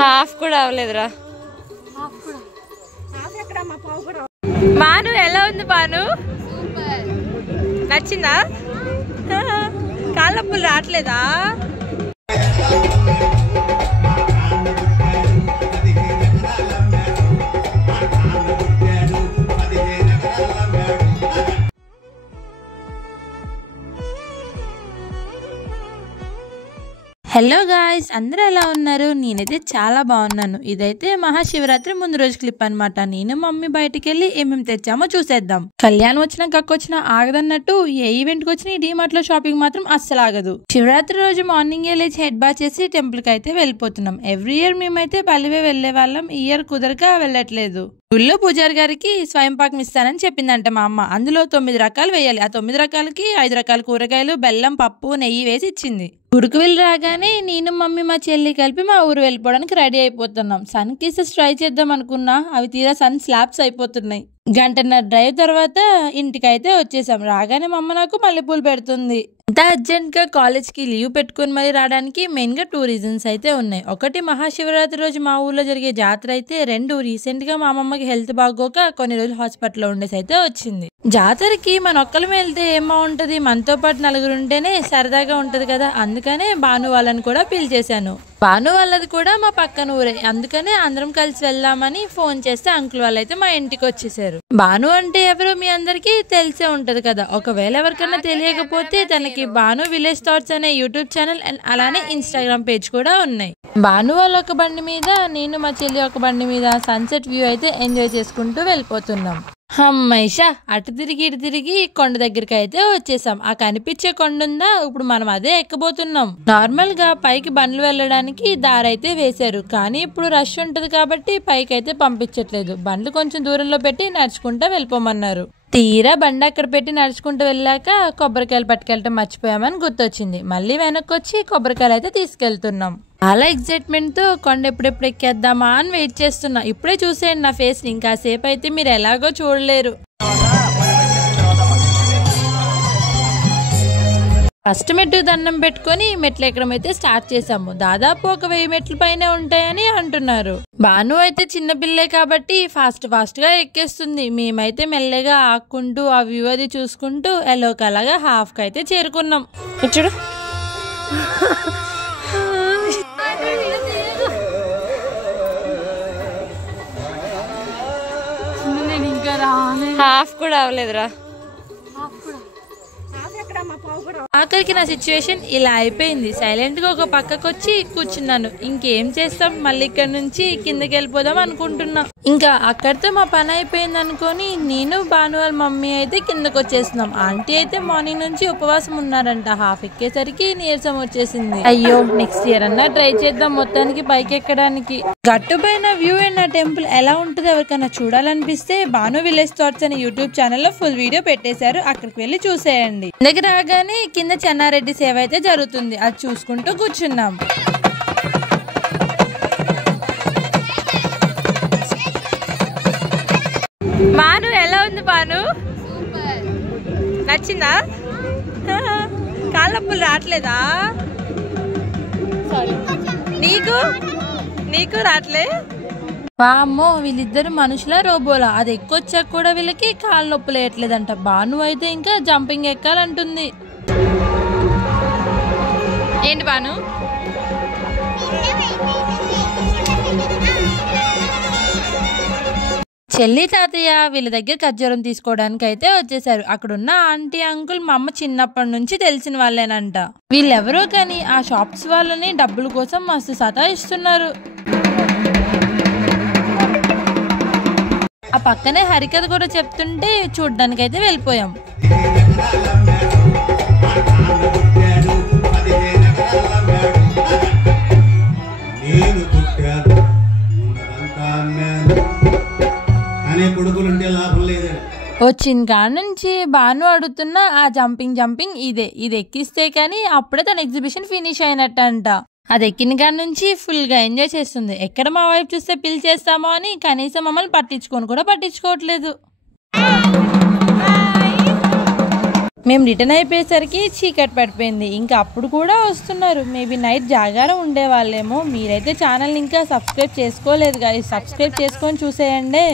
Half కూడా అవ్వలేదురా. బాను ఎలా ఉంది బాను? నచ్చిందా? కాళ్ళప్పులు రావట్లేదా? హలో గాయ్స్, అందరూ ఎలా ఉన్నారు? నేనైతే చాలా బాగున్నాను. ఇదైతే మహాశివరాత్రి ముందు రోజు క్లిప్ అనమాట. నేను మమ్మీ బయటికి వెళ్ళి ఏమేమి తెచ్చామో చూసేద్దాం. కళ్యాణం వచ్చినా కక్కొచ్చినా ఆగదన్నట్టు ఏ ఈవెంట్ కి వచ్చినా ఈ డీమార్ట్ లో షాపింగ్ మాత్రం అస్సలు ఆగదు. శివరాత్రి రోజు మార్నింగ్ లేచి హెడ్ బాత్ చేసి టెంపుల్ కి అయితే వెళ్ళిపోతున్నాం. ఎవ్రీ ఇయర్ మేమైతే బలివే వెళ్లే వాళ్ళం. ఈ ఇయర్ కుదరక వెళ్ళట్లేదు. గుళ్ళో పూజారి గారికి స్వయం పాకం ఇస్తానని చెప్పిందంట మా అమ్మ. అందులో 9 రకాలు వేయాలి. ఆ 9 రకాలకి 5 రకాల కూరగాయలు, బెల్లం, పప్పు, నెయ్యి వేసి ఇచ్చింది. గుడికి వెళ్ళి రాగానే నేను మమ్మీ మా చెల్లి కలిపి మా ఊరు వెళ్ళిపోవడానికి రెడీ అయిపోతున్నాం. సన్ కిసెస్ ట్రై చేద్దాం అనుకున్నా, అవి తీరా సన్ స్లాబ్స్ అయిపోతున్నాయి. గంటన్నర డ్రైవ్ తర్వాత ఇంటికైతే వచ్చేసాం. రాగానే మా అమ్మ నాకు మల్లెపూలు పెడుతుంది. ఇంత అర్జెంట్ గా కాలేజ్ కి లీవ్ పెట్టుకుని మరి రావడానికి మెయిన్ గా 2 రీజన్స్ అయితే ఉన్నాయి. ఒకటి, మహాశివరాత్రి రోజు మా ఊర్లో జరిగే జాతర అయితే. 2, రీసెంట్ గా మా అమ్మమ్మకి హెల్త్ బాగోక కొన్ని రోజులు హాస్పిటల్లో ఉండేసి అయితే వచ్చింది. జాతరకి మన ఒక్కలమే వెళ్తే ఏం బాగుంటది, మనతో పాటు నలుగురు ఉంటేనే సరదాగా ఉంటది కదా. అందుకనే భాను వాళ్ళని కూడా పిలిచేశాను. భాను వాళ్ళది కూడా మా పక్కన ఊరే, అందుకనే అందరం కలిసి వెళ్దామని ఫోన్ చేస్తే అంకుల్ వాళ్ళైతే మా ఇంటికి వచ్చేసారు. భాను అంటే ఎవరో మీ అందరికి తెలిసే ఉంటది కదా. ఒకవేళ ఎవరికైనా తెలియకపోతే తనకి భాను విలేజ్ థాట్స్ అనే యూట్యూబ్ ఛానల్ అండ్ అలానే ఇన్స్టాగ్రామ్ పేజ్ కూడా ఉన్నాయి. భాను వాళ్ళ ఒక బండి మీద, నేను మా చెల్లి ఒక బండి మీద సన్సెట్ వ్యూ అయితే ఎంజాయ్ చేసుకుంటూ వెళ్ళిపోతున్నాం. అమ్మైషా, అటు తిరిగి ఇటు తిరిగి కొండ దగ్గరికి అయితే వచ్చేసాం. ఆ కనిపించే కొండ ఉందా, ఇప్పుడు మనం అదే ఎక్కబోతున్నాం. నార్మల్ గా పైకి బండ్లు వెళ్ళడానికి దారి అయితే వేశారు, కానీ ఇప్పుడు రష్ ఉంటది కాబట్టి పైకి అయితే పంపించట్లేదు. బండ్లు కొంచెం దూరంలో పెట్టి నడుచుకుంటా వెళ్ళిపోమన్నారు. తీరా బండి అక్కడ పెట్టి నడుచుకుంటూ వెళ్ళాక కొబ్బరికాయలు పట్టుకెళ్ళటం మర్చిపోయామని గుర్తొచ్చింది. మళ్ళీ వెనక్కి వచ్చి కొబ్బరికాయలు అయితే తీసుకెళ్తున్నాం. చాలా ఎక్సైట్మెంట్ తో కొండ ఎప్పుడెప్పుడు ఎక్కేద్దామా అని వెయిట్ చేస్తున్నా. ఇప్పుడే చూసేయండి నా ఫేస్. ఇంకా సేపు అయితే మీరు ఎలాగో చూడలేరు. ఫస్ట్ మెట్టు దండం పెట్టుకుని మెట్లు ఎక్కడం అయితే స్టార్ట్ చేసాము. దాదాపు ఒక 1000 మెట్ల పైనే ఉంటాయని అంటున్నారు. భాను అయితే చిన్న పిల్లే కాబట్టి ఫాస్ట్ గా ఎక్కేస్తుంది. మేమైతే మెల్లగా ఆక్కుంటూ ఆ వ్యూ అది చూసుకుంటూ ఎలోకలాగా హాఫ్ కి అయితే చేరుకున్నాం. చూడు, హాఫ్ కూడా అవ్వలేదురా. ఆఖరికి నా సిచ్యువేషన్ ఇలా అయిపోయింది. సైలెంట్ గా ఒక పక్కకు వచ్చి కూర్చున్నాను. ఇంకేం చేస్తాం, మళ్ళీ ఇక్కడ నుంచి కిందకి వెళ్ళిపోదాం అనుకుంటున్నా. ఇంకా అక్కడితో మా పని అయిపోయింది అనుకొని నేను, భాను వాళ్ళ మమ్మీ అయితే కిందకు వచ్చేస్తున్నాం. ఆంటీ అయితే మార్నింగ్ నుంచి ఉపవాసం ఉన్నారంట. హాఫ్ ఎక్కేసరికి నీరసం వచ్చేసింది. అయ్యో, నెక్స్ట్ ఇయర్ అన్నా ట్రై చేద్దాం మొత్తానికి పైకి ఎక్కడానికి. గట్టు పైన వ్యూ అండ్ ఆ టెంపుల్ ఎలా ఉంటుంది ఎవరికైనా చూడాలనిపిస్తే భాను విలేజ్ థాట్స్ అనే యూట్యూబ్ ఛానల్లో ఫుల్ వీడియో పెట్టేశారు, అక్కడికి వెళ్ళి చూసేయండి. దగ్గర రాగానే కింద చెన్నారెడ్డి సేవ అయితే జరుగుతుంది, అది చూసుకుంటూ కూర్చున్నాం. భాను ఎలా ఉంది? భాను నచ్చిందా? కాళ్ళప్పులు రావట్లేదా? నీకు రావట్లే? వామ్మో, వీళ్ళిద్దరు మనుషుల రోబోలా. అది ఎక్కొచ్చాక కూడా వీళ్ళకి కాళ్ళ నొప్పులు వేయట్లేదంట. భాను అయితే ఇంకా జంపింగ్ ఎక్కాలంటుంది. ఏంటి భాను? చెల్లి తాతయ్య వీళ్ళ దగ్గర ఖర్జూరం తీసుకోవడానికి అయితే వచ్చేసారు. అక్కడున్న ఆంటీ అంకుల్ మా అమ్మ చిన్నప్పటి నుంచి తెలిసిన వాళ్ళేనంట. వీళ్ళెవరో కానీ ఆ షాప్స్ వాళ్ళని డబ్బుల కోసం మస్తు సతాయిస్తున్నారు. ఆ పక్కనే హరికథ కూడా చెప్తుంటే చూడ్డానికి అయితే వెళ్ళిపోయాం. వచ్చిన కాడ నుంచి భాను అడుగుతున్న ఆ జంపింగ్ ఇది ఎక్కిస్తే కానీ అప్పుడే తన ఎగ్జిబిషన్ ఫినిష్ అయినట్టంట. అది ఎక్కిన కాడ నుంచి ఫుల్ గా ఎంజాయ్ చేస్తుంది. ఎక్కడ మా వైపు చూస్తే పిలిచేస్తామో అని కనీసం మమ్మల్ని పట్టించుకోవట్లేదు. మేము రిటర్న్ అయిపోయేసరికి చీకటి పడిపోయింది. ఇంకా అప్పుడు కూడా వస్తున్నారు. మేబీ నైట్ జాగారం ఉండేవాళ్ళేమో. మీరైతే ఛానల్ ఇంకా సబ్స్క్రైబ్ చేసుకోలేదు గాయ్స్, సబ్స్క్రైబ్ చేసుకొని చూసేయండి.